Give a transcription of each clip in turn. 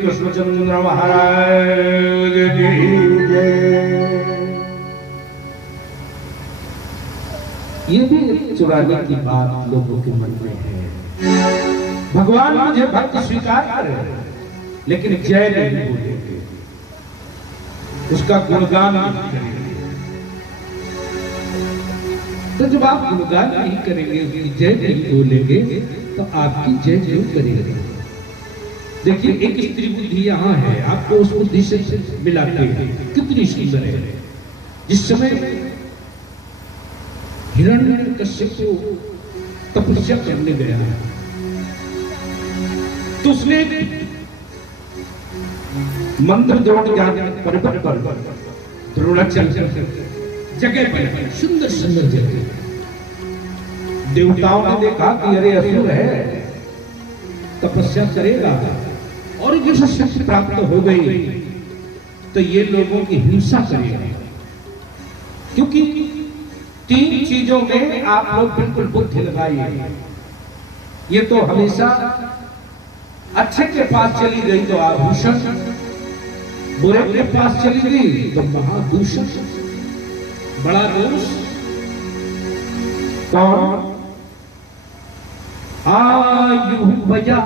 कृष्णचंद्र महाराज की जय। ये भी चुराने की बात लोगों के मन में है। भगवान मुझे भक्त स्वीकार करे लेकिन जय नहीं बोलेंगे, उसका गुणगान नहीं करेंगे। तो जब आप गुणगान नहीं करेंगे, उसकी जय नहीं बोलेंगे, तो आपकी जय क्यों करेंगे? देखिए, एक स्त्री बुद्धि यहाँ है, आपको उस बुद्धि से मिलाते हैं, कितनी सुंदर है। जिस समय हिरण्यकश्यप को तपस्या करने गया तो उसने मंत्र द्रोण ज्ञान पर्वत पर द्रोणाचार्य जगह पर सुंदर सुंदर जगह, देवताओं ने देखा कि अरे असुर है, तपस्या करेगा और जो शक्ति प्राप्त हो गई तो ये लोगों की हिंसा करेगा। क्योंकि तीन चीजों में आप लोग बिल्कुल बुद्धि लगाइए। ये तो हमेशा अच्छे के पास चली गई तो आभूषण, बुरे के पास चली गई तो महादूषण, बड़ा दोष। कौन? आयु बजा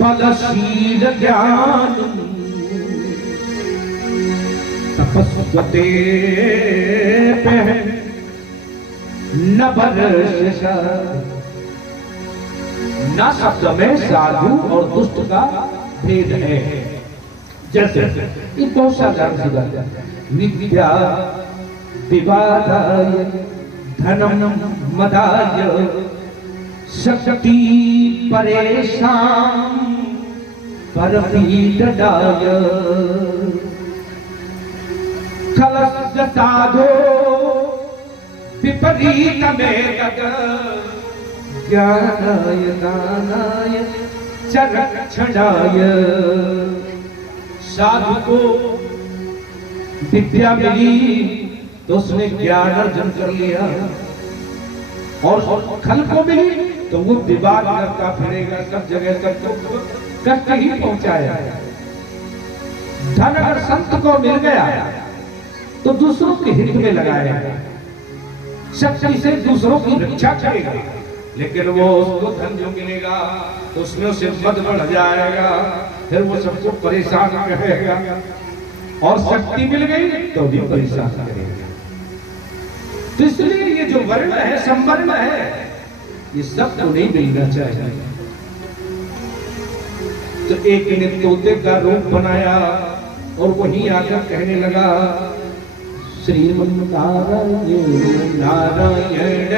बलशील ज्ञान तपस्वते न बरस। न शब्द में साधु और दुष्ट का भेद है। जैसे ये बहुत साधारण विद्या विवादाय धनम मदाय शक्ति परेशान परपीडाय खलस साधो विपरीत में ज्ञानाय दानाय चरक्षणाय। साधु को विद्या मिली तो उसने ज्ञान अर्जन कर लिया, और खल को मिली तो वो विवाद करता फिरेगा, सब जगह सबको कष्ट ही पहुंचाया। धन अगर संत को मिल गया तो दूसरों के हित में लगाया, शक्ति से दूसरों की रक्षा करेगा। लेकिन वो उसको धन जो मिलेगा तो उसमें उसे मद बढ़ जाएगा, फिर वो सबको परेशान करेगा, और शक्ति मिल गई तो भी परेशान करेगा। तो इसलिए ये जो वर्ण है, संवर्ण है, ये सब को नहीं मिलना चाहिए। तो एक ने तोते का रूप बनाया और वहीं आकर कहने लगा, श्रीमन्नारायण नारायण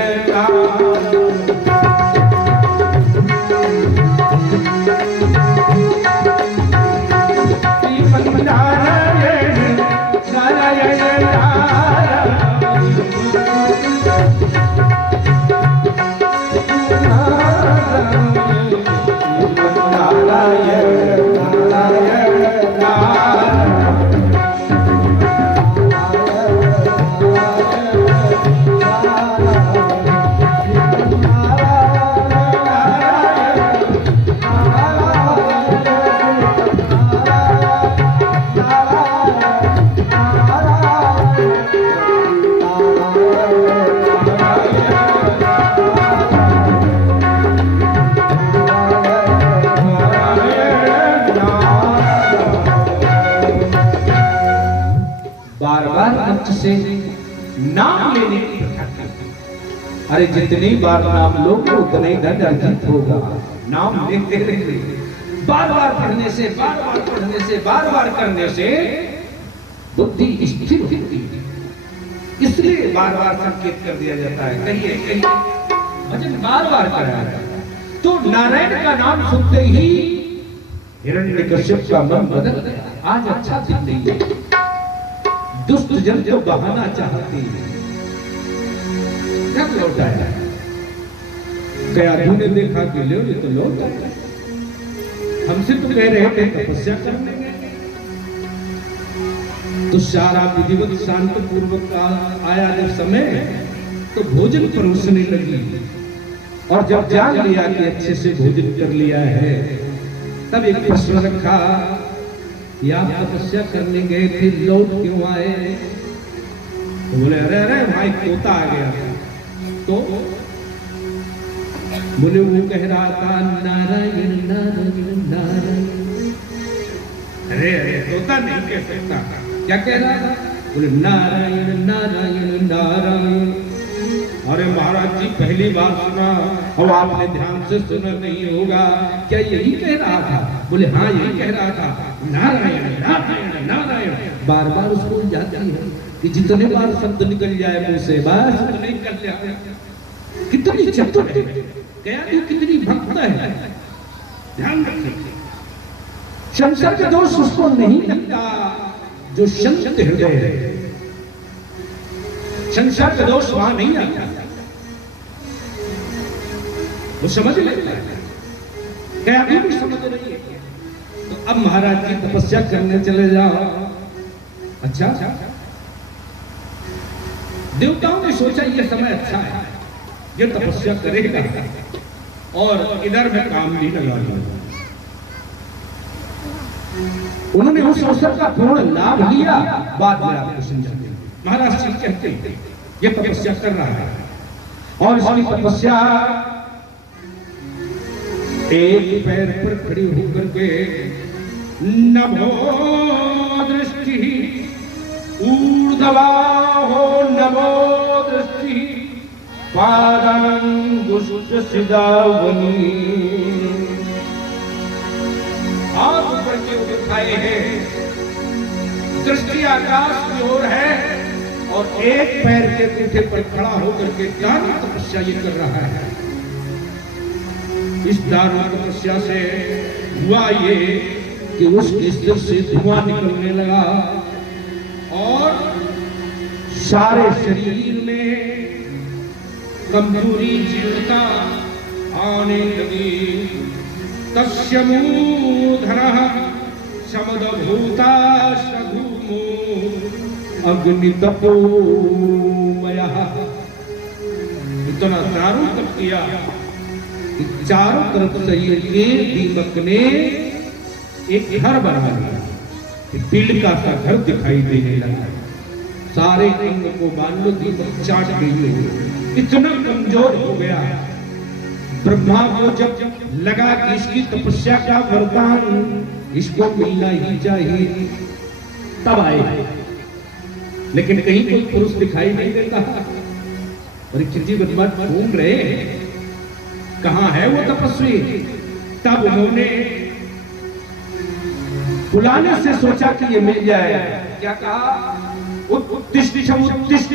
से नाम लेने की प्रथा करती। अरे जितनी बार नाम लो उतना ही धन अर्जित होगा। नाम लेते रहते, बार बार पढ़ने से, बार बार पढ़ने से, बार बार करने से बुद्धि स्थिर होती है। इसलिए बार बार संकेत कर दिया जाता है, कहिए कहिए, भजन बार बार कराया जाता है। तो नारायण का नाम सुनते ही हिरण्यकश्यप का मन बदल गया। आज अच्छा दिन नहीं है, दुष्ट जन तो बहाना चाहते हैं। जब लौट आया, गया तूने देखा कि ले तो लौट आया, हमसे तो कह रहे थे तपस्या करने गए। तो सारा विधिवत शांत पूर्वक आया जब समय, तो भोजन परोसने लगी। और जब जान लिया कि अच्छे से भोजन कर लिया है, तब एक प्रश्न रखा, या तपस्या करने गए थे, लौट क्यों आए? तो बोले अरे अरे भाई तोता आ गया। तो बोले वो कह रहा था नारायण नारायण नारायण। अरे अरे तोता नहीं कह सकता, क्या कह रहा था? बोले नारायण नारायण नारायण। अरे महाराज जी पहली बार सुना, अब आपने ध्यान से सुना नहीं होगा, क्या यही कह रहा था? बोले हाँ यही कह रहा था, नारायण नारायण नारायण। बार बार उसको जाती है कि जितने बार शब्द निकल जाए मुंह से, बस उतने ही कर लिया। कितनी चतुर है, क्या तू कितनी भक्त है। ध्यान रखिए, संसार के दोष उसको नहीं लगता जो संत हृदय है। संसार का दोष वहां नहीं आता, वो समझ लेता है, क्या अभी भी समझ रही है। तो अब महाराज की तपस्या करने चले जाओ। अच्छा, देवताओं ने सोचा ये समय अच्छा है, ये तपस्या करेगा और इधर में काम भी लगा लूंगा। उन्होंने उस अवसर का पूर्ण लाभ लिया। बाद में आपको समझाएंगे। महाराज जी कहते हैं ये तपस्या कर रहा है, और इसकी तपस्या एक पैर पर खड़ी होकर के नभो दृष्टि ऊर्ध्वबाहो नभो दृष्टि पादांगुष्ठ सिदावनी। हाथ ऊपर के उठाए हैं, दृष्टि आकाश की ओर है, और एक पैर के अंगूठे पर खड़ा होकर के दारू तपस्या ये कर रहा है। इस दारू तपस्या से हुआ ये कि उसके सिर से धुआं निकलने लगा और सारे शरीर में कमजोरी जीर्णता आने लगी। तस्य मूर्धनः समदभूता सधूमो अग्नितपोमयः। इतना दारू तप किया कि चारों तरफ शरीर के दीमक ने एक घर बना लिया, दिल का सा घर दिखाई देने लगा। सारे अंग को मान लो दीमक चाट गई हो, इतना कमजोर हो गया। ब्रह्मा को जब लगा कि इसकी तपस्या का वरदान इसको मिलना ही चाहिए, तब आए। लेकिन कहीं कोई पुरुष दिखाई नहीं देता। परीक्षित जी विद्वान घूम रहे, कहां है वो तपस्वी? तब उन्होंने बुलाने से सोचा कि ये मिल जाए। क्या कहा? उत्तिष्ठ उत्तिष्ठ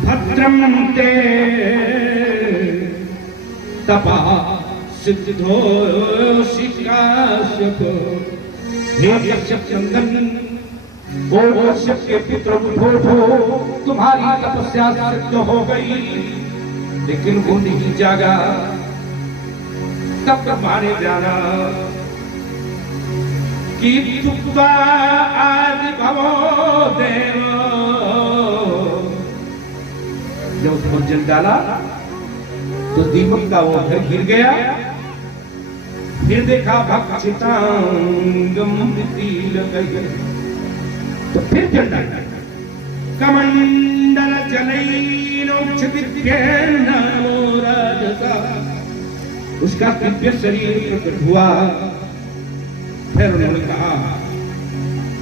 भद्रम ते तपा सिद्धो शिकाश्यप। हे कश्यप चंदन, ओ कश्यप के पुत्र उठो, तुम्हारी तपस्या सिद्ध हो गई। लेकिन वो नहीं जागा। तब ब्रह्मा ने जाना कि तुक्ता आदि भवो देव। जब भोजन डाला तो दीपक का वो घर गिर गया। फिर देखा भक्षितांगम तिल गई, तो फिर जल डाला। कमंडल जलैनोक्षितिभ्येन राजसा, उसका दिव्य शरीर प्रकट हुआ। फिर उन्होंने कहा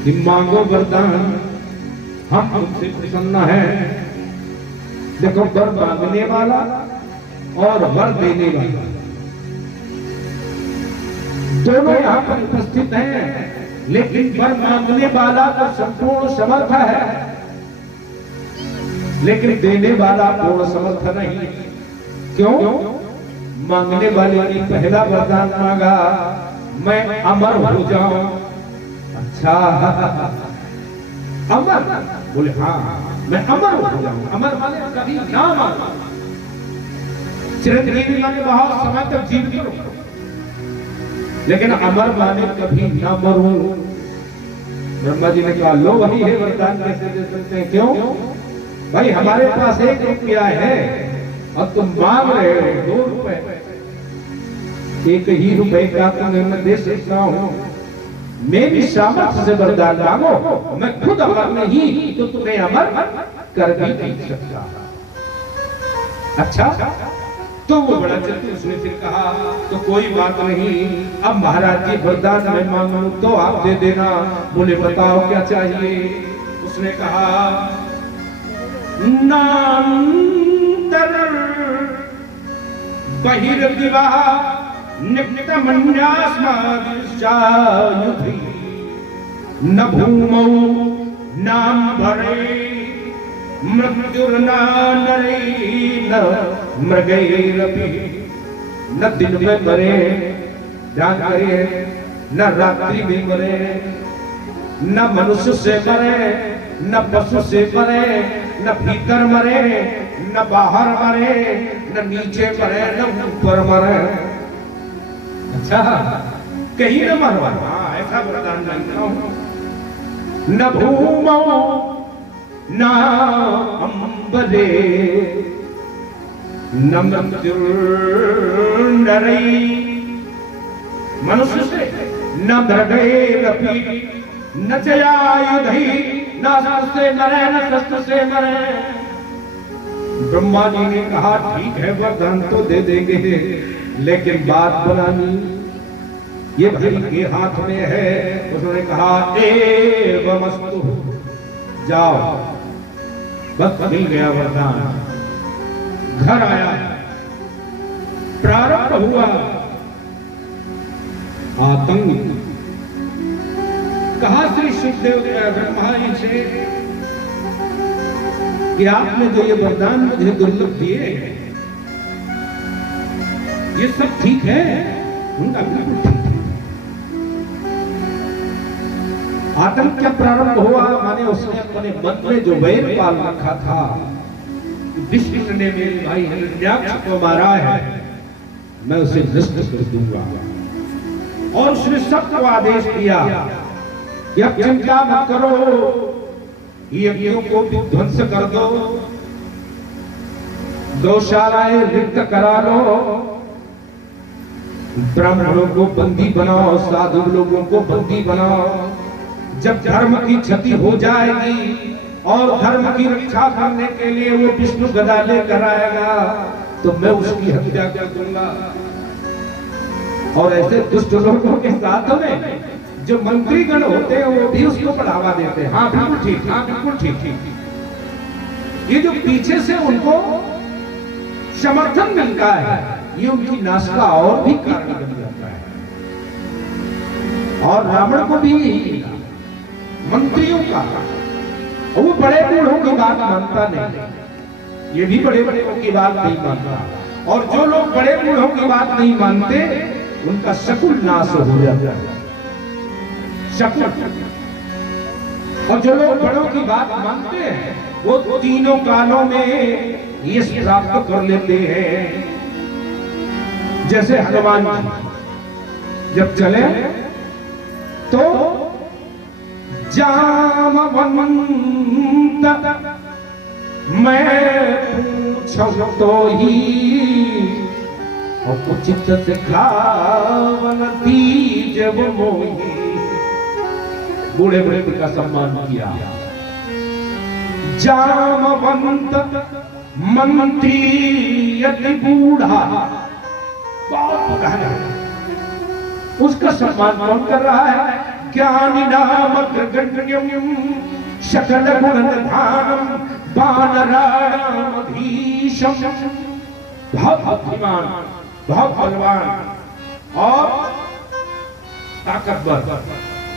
कि मांगो वरदान, हम तुमसे प्रसन्न हैं। देखो, वर मांगने वाला और वर देने वाला दोनों यहाँ पर उपस्थित हैं, लेकिन वर मांगने वाला तो संपूर्ण समर्थ है, लेकिन देने वाला पूर्ण समर्थ नहीं। क्यों? मांगने वाले ने पहला वरदान मांगा, मैं अमर हो जाऊं। अच्छा, अमर? बोले हाँ, मैं अमर हो जाऊं। अमर माने कभी ना मरूं, चिरंजीवी माने बहुत समय तक जीवित रहूं, लेकिन अमर माने कभी ना मरूं। ब्रह्मा जी ने कहा, लो वही है वरदान, कैसे दे सकते हैं? क्यों भाई, हमारे पास 1 रुपया है और तुम मांग रहे हो 2 रुपए। 1 ही रुपए का तुम्हें मैं दे सकता हूं, मेरी सामर्थ्य से वरदान मांगो, मैं खुद अमर नहीं तो तुम्हें अमर कर भी नहीं सकता। अच्छा, तो वो बड़ा चतुर, उसने फिर कहा, तो कोई बात नहीं, अब महाराज जी वरदान मैं मांगू तो आप दे देना। बोले बताओ क्या चाहिए? उसने कहा, नांतर बहिर्विवाह निक्तमन्यास्मादिशायुधि न भूमौ नाम भरे मृत्युर्ना नरे न मृगैरपि। न दिन में मरे, ध्यान करिए, न रात्रि में मरे, न मनुष्य से मरे, न पशु से मरे, न भीतर मरे, न बाहर मरे, न नीचे मरे, न ऊपर मरे। अच्छा, कहीं न मरवा, हाँ ऐसा वरदान मांगता हूं। न भूमौ न अंबरे न मृत्युर्नरै, मनुष्य से, न मृगैरपि न चयायुधि, न अस्त्र से मरे न शस्त्र से मरे। ब्रह्मा जी ने कहा, ठीक है वरदान तो दे देंगे, लेकिन बात बनानी, ये भाई के हाथ में है। उसने कहा, एवमस्तु, जाओ। बस मिल गया वरदान। घर आया, प्रारंभ हुआ आतंक। कहा श्री सुखदेव ब्रह्मा जी से कि आपने जो ये वरदान मुझे दुर्लभ दिए, ये सब ठीक है? उनका बिल्कुल ठीक है। आतंक क्या प्रारंभ हुआ? माने उसने अपने मन में जो वैर पाल रखा था, विष्णु ने मेरे भाई हिरण्याक्ष को मारा है, मैं उसे नष्ट कर दूंगा। और उसने सबको आदेश दिया कि अब चिंता मत करो, यज्ञों को विध्वंस कर दो, गौशालाएं रिक्त करा लो, ब्राह्मणों को बंदी बनाओ, साधु लोगों को बंदी बनाओ। जब धर्म की क्षति हो जाएगी और धर्म की रक्षा करने के लिए वो विष्णु गदा लेकर आएगा, तो मैं उसकी हत्या कर दूंगा। और ऐसे दुष्ट लोगों के साथ में जो मंत्रीगण होते हैं वो भी उसको बढ़ावा देते हैं। हाँ बिल्कुल ठीक, हाँ बिल्कुल ठीक। ये जो पीछे से उनको समर्थन मिलता है, ये उनकी नाश का और भी कारण बन जाता है। और रावण को भी मंत्रियों का, वो बड़े बूढ़ों की बात मानता नहीं, ये भी बड़े बड़ों की बात नहीं मानता। और जो लोग बड़े बूढ़ों की बात नहीं मानते, उनका शकुन नाश हो जाता है, शकुन। और जो लोग बड़ों की बात मानते हैं, वो तीनों कालों में यश प्राप्त कर लेते हैं। जैसे हनुमान जी जब चले तो जामवंत मैं पूछूं तो ही और उचित सिखावन दीज वो मोही। बूढ़े व्यक्ति का सम्मान किया। जामवंत मंत्री यदि बूढ़ा, बहुत बूढ़ा है, उसका सम्मान कौन कर रहा है? ज्ञानी नाम गण्यम सकल गुण धानम वानराणामधीशम। बहुत बुद्धिमान, बहुत बलवान और ताकतवर,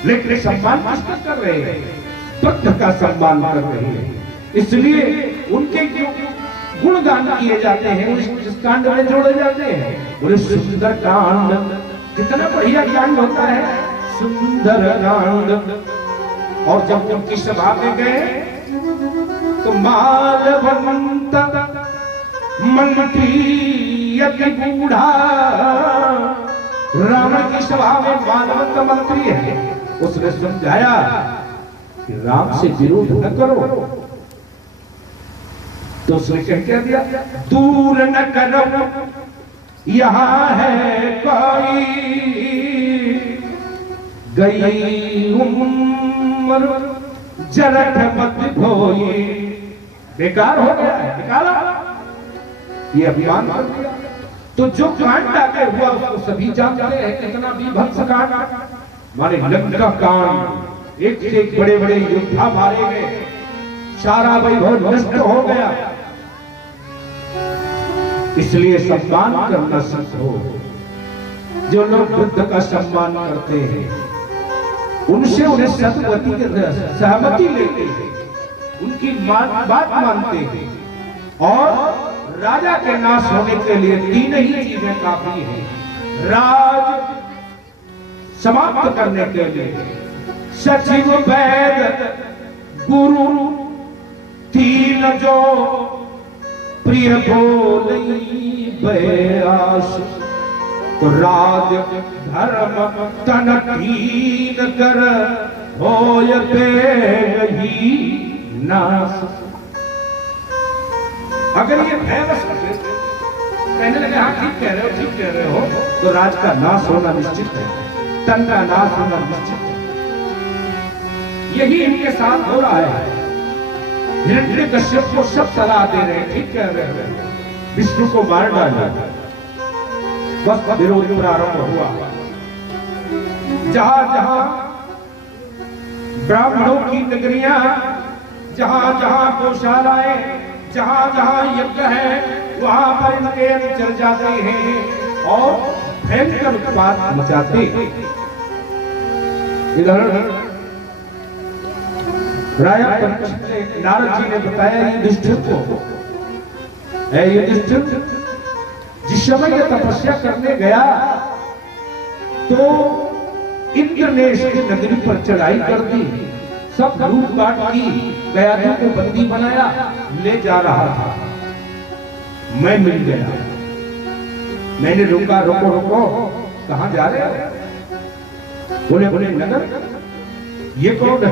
लेकिन सम्मान किसका कर रहे हैं? बुद्ध का सम्मान कर रहे हैं। इसलिए उनके गुणगान किए जाते हैं, उस कांड में जोड़े जाते हैं। बोले सुंदर कांड, कितना बढ़िया कांड होता है सुंदर कांड। और जब उनकी सभा में गए तो मालवंत मंत्री अति बूढ़ा, रावण की सभा में मालवंत मंत्री है, उसने समझाया कि राम से विरोध न करो। तो उसने क्या दिया, दूर न करो यहां है कोई, गई उम्र जरठ मत भोई। बेकार हो गया है, निकाला ये अभिमान कर दिया। तो जो कांड आगे हुआ उसको सभी जानते हैं, कितना भी भत्स कांड, माने लंका कांड, एक से एक बड़े बड़े योद्धा मारे गए, सारा वैभव नष्ट हो गया। इसलिए सम्मान करना सीखो। जो लोग बुद्ध का सम्मान करते हैं उनसे उन्हें सदगति सहमति लेते हैं, उनकी बात मानते हैं। और राजा के नाश होने के लिए तीन ही चीजें काफी हैं। राज समाप्त करने के लिए सचिव वैद गुरु, तीन जो प्रिय बोली बयास, तो राज धर्म तन कीन कर होय ही नाश। अगर ये भय बस कहने लगे हाँ ठीक कह रहे हो, ठीक कह रहे हो, तो राज का नाश होना निश्चित है, तन का नाश होना निश्चित है। यही इनके साथ हो रहा है। हिरण्यकश्यप को सब सलाह दे रहे हैं, ठीक कह रहे हैं, विष्णु को मार डाला। बस विरोध प्रारंभ हुआ। जहां जहां ब्राह्मणों की नगरियां, जहां जहां गौशालाएं, जहां जहां यज्ञ है, वहां पर इनके चल जाते हैं और भयंकर उत्पात मचाते हैं। इधर राजा परीक्षित ने, नारद जी ने बताया युधिष्ठिर को, युधिष्ठिर जिस समय ये तपस्या करने गया तो इंद्र ने इसकी नगरी पर चढ़ाई कर दी, सब लूट काट की, गया को बंदी बनाया, ले जा रहा था। मैं मिल गया, मैंने रोका, रोको रोको, कहां जा रहे हो? बोले बोले नगर। ये कौन है?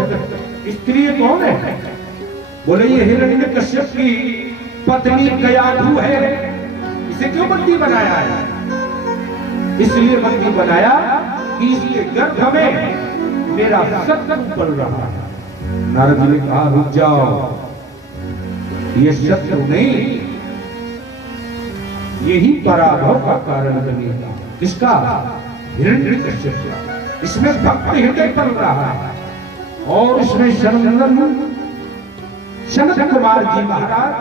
स्त्री कौन है? बोले ये हिरण्यकश्यप की पत्नी कयाधु है। इसे क्यों बंदी बनाया है? इसलिए बंदी बनाया कि इसके गर्भ में मेरा शत्रु पल रहा है। नारद जी ने कहा रुक जाओ, ये शत्रु नहीं, यही पराभव का कारण बनेगा। किसका? हिरण्यकश्यप का। इसमें भक्त हृदय पल रहा है और इसमें सनत कुमार जी महाराज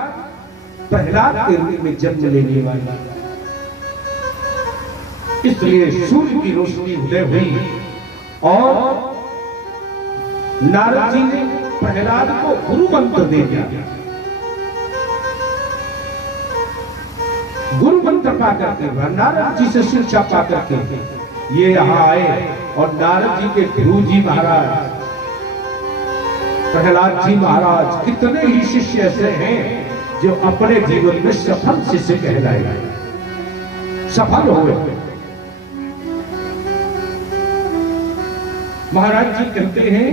प्रहलाद के रूप में जन्म लेने वाले, इसलिए सूर्य की रोशनी उदय हुई और नारद जी ने प्रहलाद को गुरु मंत्र दे दिया। गुरु मंत्र पा करके, नारद जी से शिक्षा पा करके ये यहाँ आए और नारद जी के गुरु जी महाराज प्रहलाद जी महाराज, कितने ही शिष्य ऐसे हैं जो अपने जीवन में सफल शिष्य कहलाए, सफल हुए। महाराज जी कहते हैं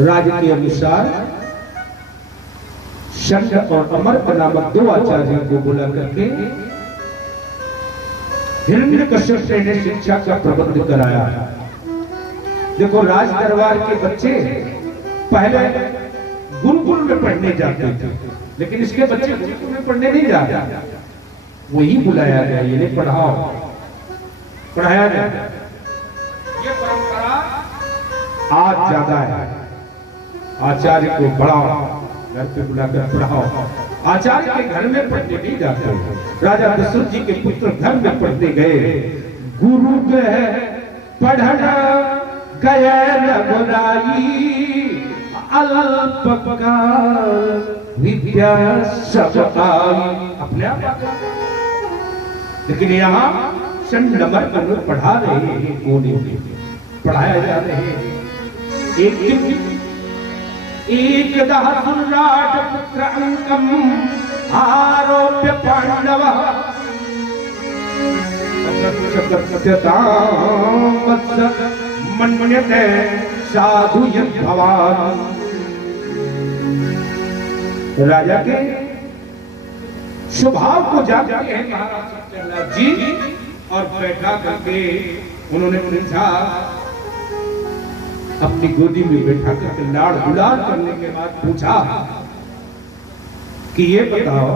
राज के अनुसार शंड और अमर नामक दो आचार्यों को बुला करके हिरण्यकश्यप ने शिक्षा का प्रबंध कराया। देखो राज दरबार के बच्चे पहले गुरुकुल में पढ़ने जाते थे, लेकिन इसके बच्चे गुरुकुल में पढ़ने नहीं जाते, वही बुलाया गया, ये नहीं पढ़ाओ, पढ़ाया जाए। ये परंपरा आज ज्यादा है। आचार्य को पढ़ाओ, घर पे बुलाकर पढ़ाओ। आचार्य के घर में पढ़ने नहीं जाते। राजा दशरथ जी के पुत्र घर में पढ़ने गए, गुरु पढ़ना गए रघुराई, अल्पकाल विद्या सब आई, अपने आप आ गया। लेकिन यहाँ नंबर पर लोग पढ़ा रहे हैं, कोने में पढ़ाया जा रहे हैं। एक दिन एकदा सुराट पुत्र अंकम आरोप्य पांडव मन्यते साधु यद्भवान्। राजा के स्वभाव को जानते हैं महाराज प्रहलाद जी, और बैठा करके उन्होंने पूछा, अपनी गोदी में बैठा करके लाड़ गुलार करने के बाद पूछा कि ये बताओ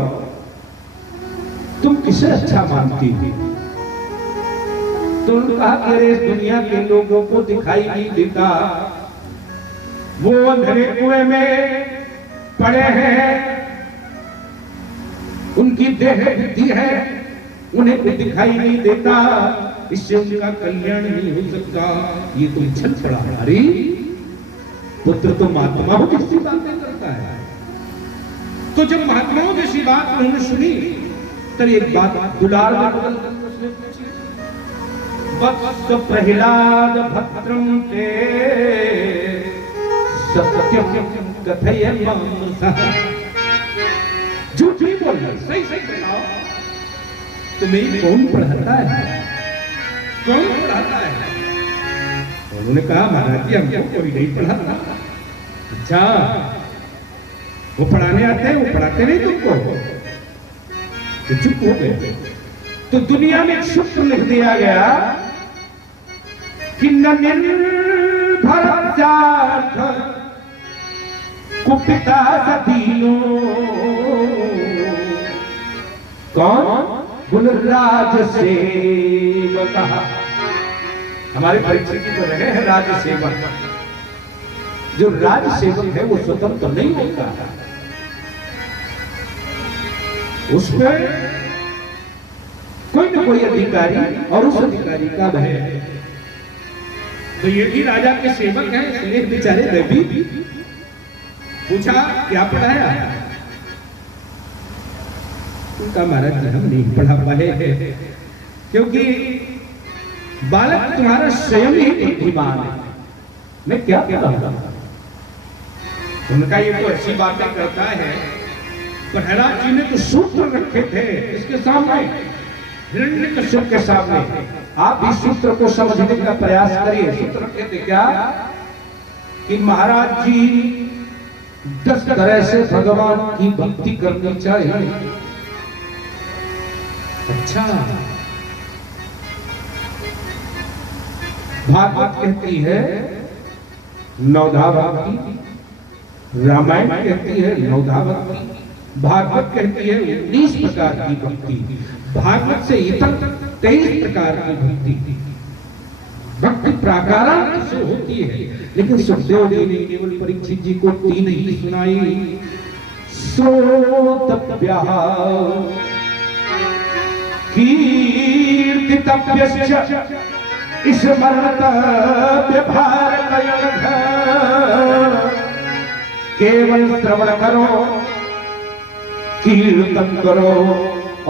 तुम किसे अच्छा मानती थी? तो उन्होंने कहा कि इस दुनिया के लोगों को दिखाई नहीं देता, वो अंधेरे कुएं में पड़े हैं, उनकी देह बुद्धि है, उन्हें कुछ दिखाई नहीं देता, इससे उनका कल्याण नहीं हो सकता। ये तुम छल पड़ा, अरे पुत्र तो महात्माओं जैसी बातें करता है। तो जब महात्माओं जैसी बात उन्होंने सुनी, तब एक बात दुलार में बदल कर उसने पूछी, वत्स प्रहलाद भद्रम ते सत्यम कथय मानसः। झूठ नहीं बोलना, सही सही बताओ, तुम्हें कौन पढ़ाता है? कौन पढ़ाता है? उन्होंने कहा, महाराज जी हमको कोई नहीं पढ़ाता। अच्छा, वो पढ़ाने आते हैं, वो पढ़ाते नहीं तुमको? तो चुप हो गए। तो दुनिया में एक सूत्र लिख दिया गया कि न निर्भर जात कुपिता सदीनो। कौन? गुणराज सेवक। हमारे परीक्षित जी तो रहे हैं राज सेवक। जो राज सेवक है वो स्वतंत्र नहीं होता, उसमें कोई न कोई अधिकारी और उस अधिकारी का भय है। तो ये भी राजा के सेवक हैं, इसलिए बेचारे ने भी पूछा क्या पढ़ाया? उनका महाराज जी हम नहीं पढ़ा पाए, क्योंकि बालक तुम्हारा स्वयं ही बुद्धिमान है, मैं क्या कहूँगा। उनका ये तो ऐसी बातें करता है। प्रहलाद जी ने तो सूत्र रखे थे इसके सामने, हिरण्यकश्यप के सामने। आप इस सूत्र को समझने का प्रयास करिए। सूत्र रखे थे क्या कि महाराज जी 10 तरह से भगवान की भक्ति करनी चाहिए। अच्छा, भागवत कहती है नवधा भक्ति, रामायण कहती है नवधा भक्ति, भागवत कहती है 19 प्रकार की भक्ति, भागवत से इतर 23 प्रकार की भक्ति। भक्ति प्राकारांत से होती है, लेकिन सुखदेव जी ने केवल परीक्षित जी को 3 ही सुनाई। श्रोतव्या कीर्तितव्यश्च स्मरणतव्य भारतयनघ। केवल श्रवण करो, कीर्तन करो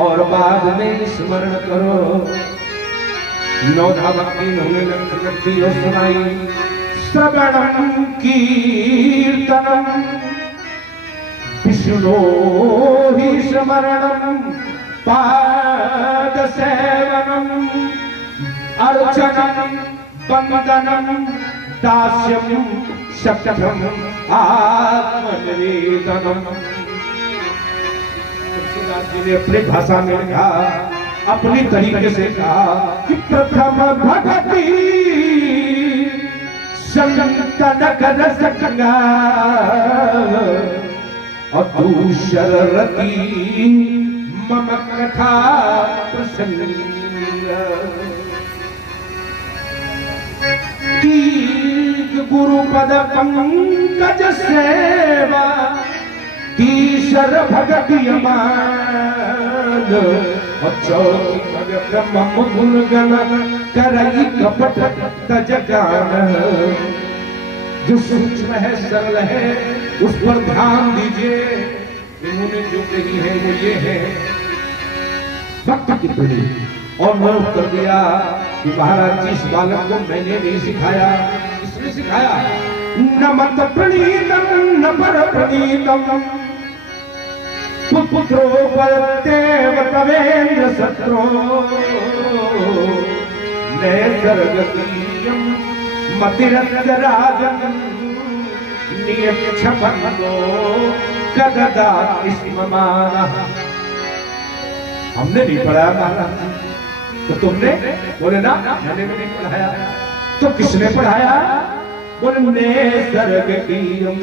और बाद में स्मरण करो। नवधा भक्ति उन्होंने लक्ष्मी और सुनाई। श्रवणम कीर्तनम विष्णु ही स्मरणम पाद सेवनम अर्चनम वंदनम दास्यम शक्तम आत्मनिवेदनम। तुलसीदास जी ने अपनी भाषा में कहा, अपनी तरीके से कहा कि प्रथम भक्ति संतन कर सकना और दूसर रति मम कथा प्रसंग। गुरु पद पंकज सेवा तीसर भगत यमान और चौथी भगत मम गुण गण करई कपट तजगान। जो सूक्ष्म है सरल है उस पर ध्यान दीजिए, इन्होंने जो कही है वो ये है, भक्त की पीढ़ी। और नोट कर दिया कि महाराज जी इस बालक को मैंने नहीं सिखाया, इसने सिखाया। न मत प्रणीतम न पर प्रणीतम पुत्रो परदेव तवेन्द्र सत्रो नैसर्गीयम मतिरंजराजन नियक्षपन्नो कददा स्ममाना। हमने नहीं पढ़ाया महाराज, तो तुमने? बोले ना मैंने भी नहीं पढ़ाया। तो किसने पढ़ाया? बोले नैसर्गीयम,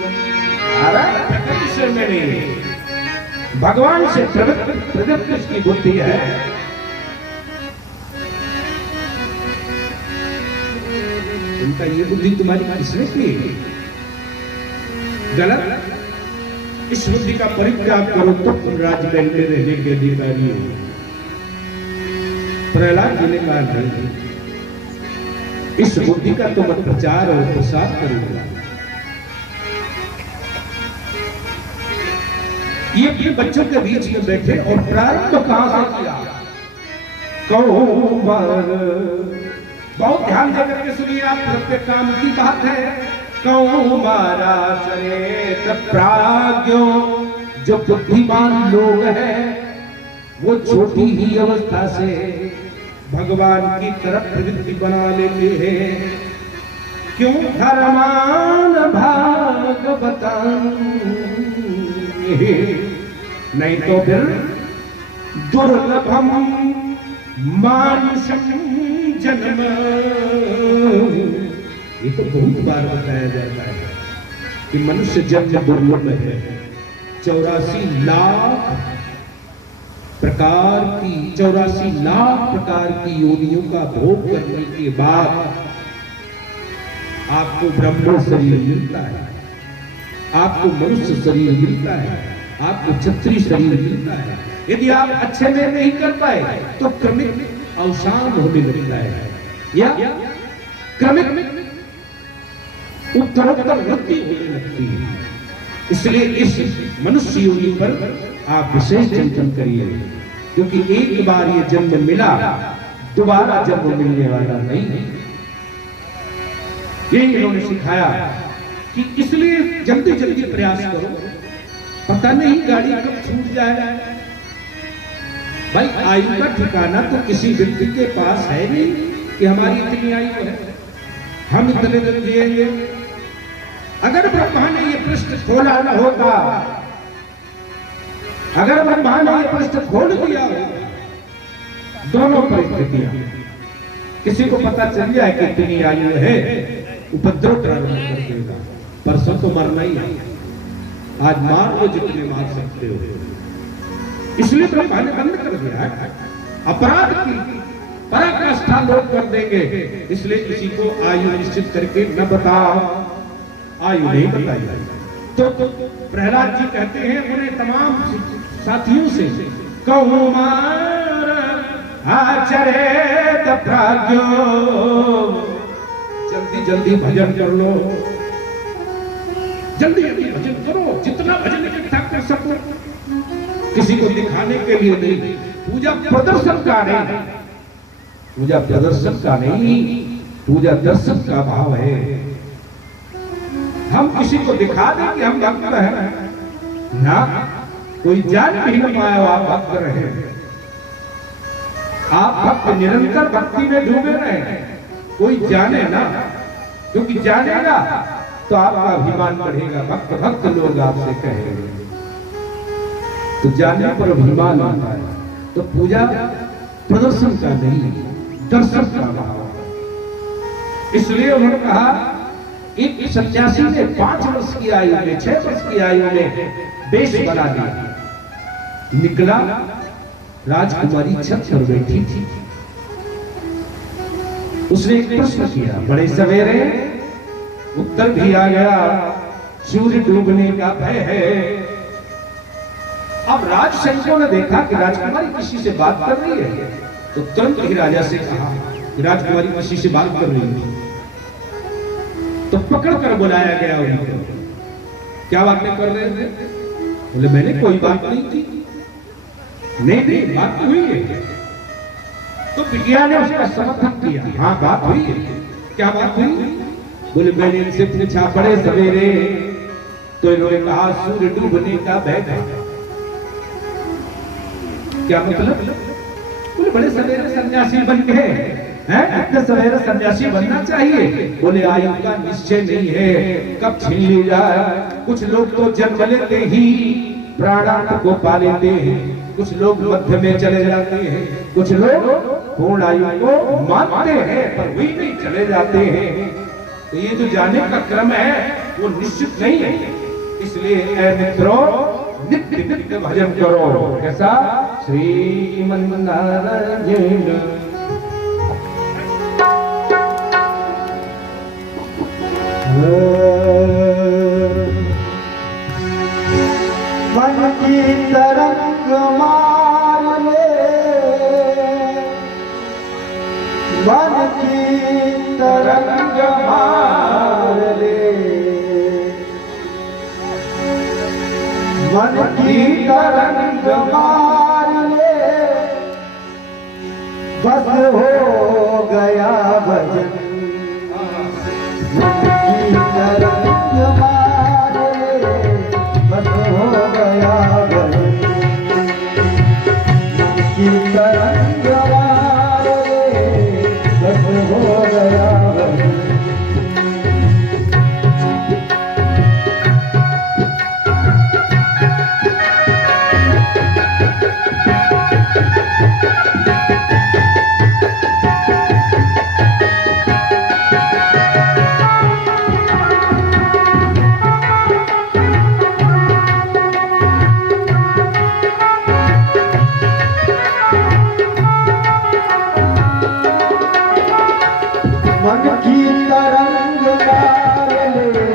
प्रकृति से मेरी, भगवान से प्रदत्त की बुद्धि है। उनका ये बुद्धि तुम्हारी किसने की? गलत। इस बुद्धि का परित्याग करो तो तुम राजमहल में रहने के अधिकारी हो। प्रहलाद जी ने कहा नहीं, इस बुद्धि का तुम प्रचार और प्रसार करोगे। ये अपने बच्चों के बीच में बैठे और प्रारंभ कहां से किया? कौमार। बहुत ध्यान देकर के सुनिए आप, प्रत्येक काम की बात है। कौमाराचरेत प्राज्ञो, जो बुद्धिमान लोग हैं वो छोटी ही अवस्था से भगवान की तरफ प्रवृत्ति बना लेते हैं। क्यों? धर्मान भागवतान, नहीं तो फिर दुर्लभम मानुषम जन्म। ये तो बहुत बार बताया जाता है कि मनुष्य जन्म दुर्लभ है। 84 लाख प्रकार की योनियों का भोग करने के बाद आपको ब्रह्म शरीर मिलता है, आपको मनुष्य शरीर मिलता है, आपको क्षत्रिय शरीर मिलता है। यदि आप अच्छे में नहीं कर पाए तो क्रमिक अवसान होने लगता है या क्रमिक उत्तरोत्तर वृद्धि होने लगती है। इसलिए इस मनुष्य योनि पर आप विशेष चिंतन करिए, क्योंकि एक बार ये जन्म मिला, दोबारा जन्म मिलने वाला नहीं है। ये इन्होंने सिखाया कि इसलिए जल्दी जल्दी प्रयास करो, पता नहीं गाड़ी कब छूट जाए। भाई आयु का ठिकाना तो किसी व्यक्ति के पास है नहीं कि हमारी इतनी आयु है, हम इतने दिन जिएंगे। अगर ब्रह्मा ने ये पृष्ठ खोला न होता, अगर ब्रह्मा ने ये पृष्ठ खोल दिया होता, दोनों परिस्थितियां, किसी को पता चल जाए कि इतनी आयु है, उपद्रव प्रारंभ कर देगा। परसों तो मरना ही है, आज मार लो जितने मार सकते हो। इसलिए ब्रह्मा ने बंद कर दिया है। अपराध की पराकाष्ठा लोग कर देंगे, इसलिए किसी को आयु निश्चित करके न बताओ, आयु नहीं बताई। तो प्रहलाद जी कहते हैं उन्हें तमाम साथियों से, कौमार आचरेत प्राज्ञो, जल्दी जल्दी भजन कर लो, जल्दी जल्दी भजन करो, जितना भजन इकट्ठा कर सको। किसी को दिखाने के लिए नहीं, पूजा प्रदर्शन का नहीं, पूजा प्रदर्शन का नहीं, पूजा दर्शन का भाव है। हम किसी को दिखा दें कि हम भक्त हैं ना, कोई जान भी न पाया आप भक्त रहे। आप भक्त निरंतर भक्ति में डूबे रहे, कोई जाने ना, क्योंकि जानेगा तो आपका अभिमान बढ़ेगा, भक्त भक्त लोग आपसे कहेंगे, तो जानने पर अभिमान आता है। तो पूजा प्रदर्शन का नहीं, दर्शन का भाव। इसलिए उन्होंने कहा, एक सन्यासी ने 5 वर्ष की आयु में, 6 वर्ष की आयु में वेश बना दिया, निकला, राजकुमारी छत पर बैठी थी। उसने एक प्रश्न किया, बड़े सवेरे, उत्तर भी आ गया, सूर्य डूबने का भय है। अब राजसैनिकों ने देखा कि राजकुमारी किसी से बात कर रही है, तो तुरंत ही राजा से कहा कि राजकुमारी किसी से बात कर रही है। तो पकड़ कर बुलाया गया उनको, क्या बातें कर रहे थे? बोले मैंने कोई बात नहीं की। नहीं नहीं बात तो हुई है। तो बिटिया ने उसका समर्थन किया, हाँ बात हुई है। क्या बात हुई? बोले मैंने इनसे पूछा बड़े सवेरे, तो इन्होंने कहा सूर्य डूबने का बैठ है। क्या मतलब? बोले बड़े सवेरे सन्यासी बन गए हैं, इतने सवेरे सन्यासी बनना चाहिए। बोले आयु का निश्चय नहीं है, कब छीन ली जाए। कुछ लोग तो जन्म लेते ही प्राणांत को पा लेते हैं, कुछ लोग मध्य में चले जाते हैं, कुछ लोग पूर्ण आयु को मानते हैं पर वही नहीं चले जाते हैं। तो ये जो जाने का क्रम है वो निश्चित नहीं है। इसलिए ऐ मित्रों नित्य नित्य भजन करो। कैसा? श्रीमन्नारायण मन की तरंग मार ले, मन की तरंग मार ले, मन की तरंग मार ले, बस हो गया भजन। मन की तरंग मार ले, बस हो गया भजन। मन की तरंग मार ले, बस हो गया भजन। मन की तरंग मार ले,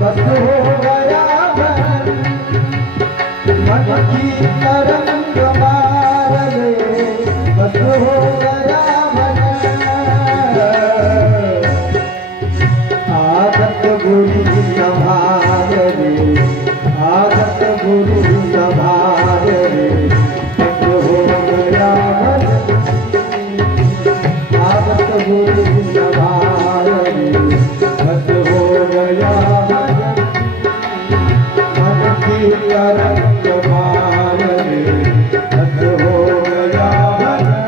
बस हो गया भजन। मन की तरंग मार ले, बस हो गया भजन। आदत बुरी संभाल ले, आदत बुरी संभाल ले, बस हो गया भजन। आदत बुरी संभाल ले, बस हो गया भजन। मन की तरंग मार ले, बस हो गया भजन।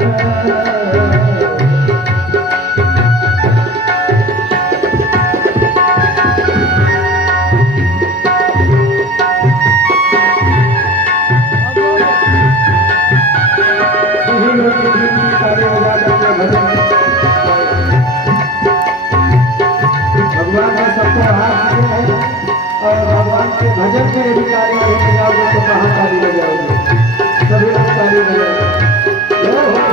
भगवान ने सबको हाथ दिए हैं और भगवान के भजन में यदि ताली नहीं बजाओगे तो कहाँ ताली बजाओगे? सभी लोग ताली बजाओगे। जय हो।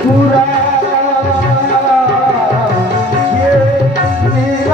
पूरा ये